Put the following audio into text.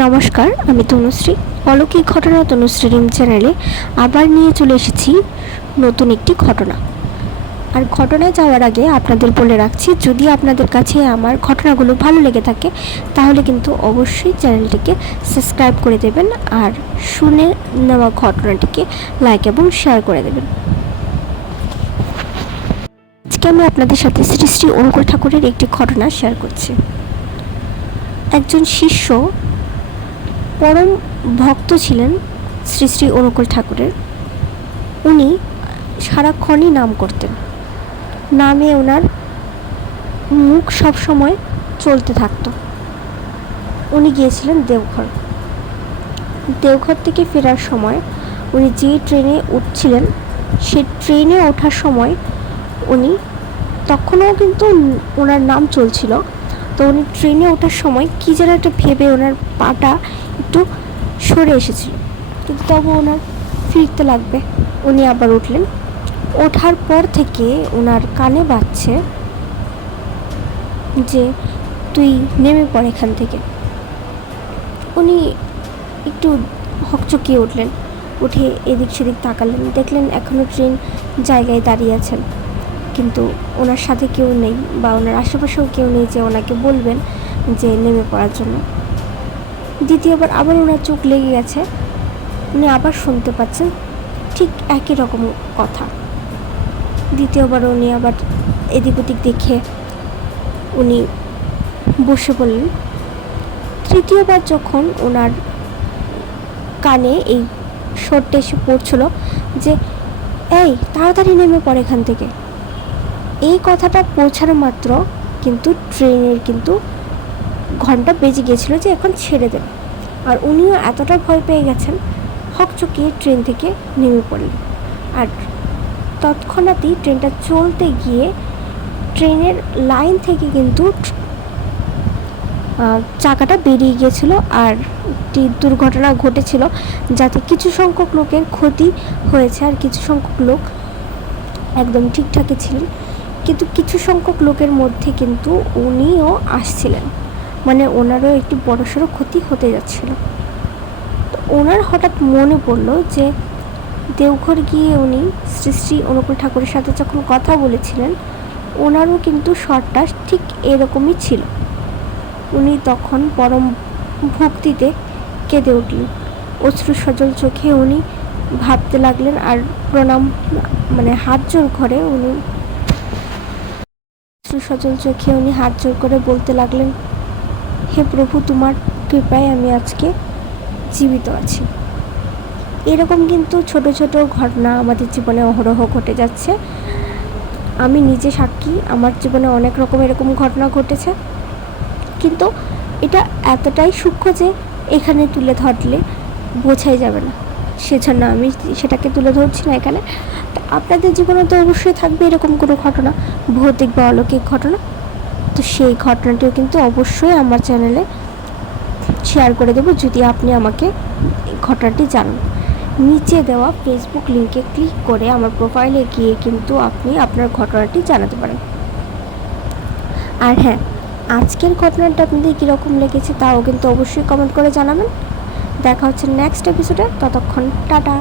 নমস্কার, আমি তনুশ্রী। অলৌকিক ঘটনা তনুশ্রী রিম চ্যানেলে আবার নিয়ে চলে এসেছি নতুন একটি ঘটনা। আর ঘটনায় যাওয়ার আগে আপনাদের বলে রাখছি, যদি আপনাদের কাছে আমার ঘটনাগুলো ভালো লেগে থাকে তাহলে কিন্তু অবশ্যই চ্যানেলটিকে সাবস্ক্রাইব করে দেবেন আর শুনে নেওয়া ঘটনাটিকে লাইক এবং শেয়ার করে দেবেন। আজকে আমি আপনাদের সাথে শ্রী শ্রী অনুকূল ঠাকুরের একটি ঘটনা শেয়ার করছি। একজন শিষ্য পরম ভক্ত ছিলেন শ্রী শ্রী অনুকূল ঠাকুরের। উনি সারাক্ষণই নাম করতেন, নামে ওনার মুখ সবসময় চলতে থাকতো। উনি গিয়েছিলেন দেওঘর। দেওঘর থেকে ফেরার সময় উনি যে ট্রেনে উঠছিলেন, সে ট্রেনে ওঠার সময় উনি তখনও কিন্তু ওনার নাম চলছিল। তো উনি ট্রেনে ওঠার সময় কী যেন একটা ভেবে ওনার পাটা একটু সরে এসেছিল, কিন্তু তবু ওনার ফিরতে লাগবে। উনি আবার উঠলেন। ওঠার পর থেকে ওনার কানে বাজছে যে তুই নেমে পড় এখান থেকে। উনি একটু হকচকিয়ে উঠলেন, উঠে এদিক সেদিক তাকালেন, দেখলেন এখনও ট্রেন জায়গায় দাঁড়িয়ে আছেন, কিন্তু ওনার সাথে কেউ নেই বা ওনার আশেপাশেও কেউ নেই যে ওনাকে বলবেন যে নেমে পড়ার জন্য। দ্বিতীয়বার আবার ওনার চোখ লেগে গেছে, উনি আবার শুনতে পাচ্ছেন ঠিক একই রকম কথা। দ্বিতীয়বার উনি আবার এদিক ওদিক দেখে উনি বসে পড়লেন। তৃতীয়বার যখন ওনার কানে এই শোরটা এসে পড়ছিল যে এই তাড়াতাড়ি নেমে পড়ে এখান থেকে, এই কথাটা পৌঁছানো মাত্র কিন্তু ট্রেনের কিন্তু ঘন্টা বেজে গিয়েছিল যে এখন ছেড়ে দেবে। আর উনিও এতটা ভয় পেয়ে গেছেন, হকচকিয়ে ট্রেন থেকে নেমে পড়লেন। আর তৎক্ষণাৎই ট্রেনটা চলতে গিয়ে ট্রেনের লাইন থেকে কিন্তু চাকাটা বেরিয়ে গিয়েছিল আর একটি দুর্ঘটনা ঘটেছিল, যাতে কিছু সংখ্যক লোকের ক্ষতি হয়েছে আর কিছু সংখ্যক লোক একদম ঠিকঠাকই ছিলেন। কিন্তু কিছু সংখ্যক লোকের মধ্যে কিন্তু উনিও আসছিলেন, মানে ওনারও একটি বড়সড় ক্ষতি হতে যাচ্ছিল। তো ওনার হঠাৎ মনে পড়লো যে দেওঘর গিয়ে উনি শ্রী শ্রী অনুকূল ঠাকুরের সাথে যখন কথা বলেছিলেন, ওনারও কিন্তু স্বরটা ঠিক এরকমই ছিল। উনি তখন পরম ভক্তিতে কেঁদে উঠলেন। অশ্রু সজল চোখে উনি ভাবতে লাগলেন আর প্রণাম মানে হাত জোর করে উনি সজল চোখে উনি হাত জোর করে বলতে লাগলেন, হে প্রভু, তোমার কৃপায় আমি আজকে জীবিত আছি। এরকম কিন্তু ছোট ছোট ঘটনা আমাদের জীবনে অহরহ ঘটে যাচ্ছে। আমি নিজে সাক্ষী, আমার জীবনে অনেক রকম এরকম ঘটনা ঘটেছে, কিন্তু এটা এতটাই সূক্ষ্ম যে এখানে তুলে ধরলে বোঝাই যাবে না, সেজন্য আমি সেটাকে তুলে ধরছি না এখানে। তো আপনাদের জীবনে তো অবশ্যই থাকবে এরকম কোনো ঘটনা, ভৌতিক বা অলৌকিক ঘটনা। তো সেই ঘটনাটিও কিন্তু অবশ্যই আমার চ্যানেলে শেয়ার করে দেবো, যদি আপনি আমাকে ঘটনাটি জানান। নিচে দেওয়া ফেসবুক লিঙ্কে ক্লিক করে আমার প্রোফাইলে গিয়ে কিন্তু আপনি আপনার ঘটনাটি জানাতে পারেন। আর হ্যাঁ, আজকের ঘটনাটা আপনাদের কীরকম লেগেছে তাও কিন্তু অবশ্যই কমেন্ট করে জানাবেন। দেখা হচ্ছে নেক্সট এপিসোডে, ততক্ষণ টাটা।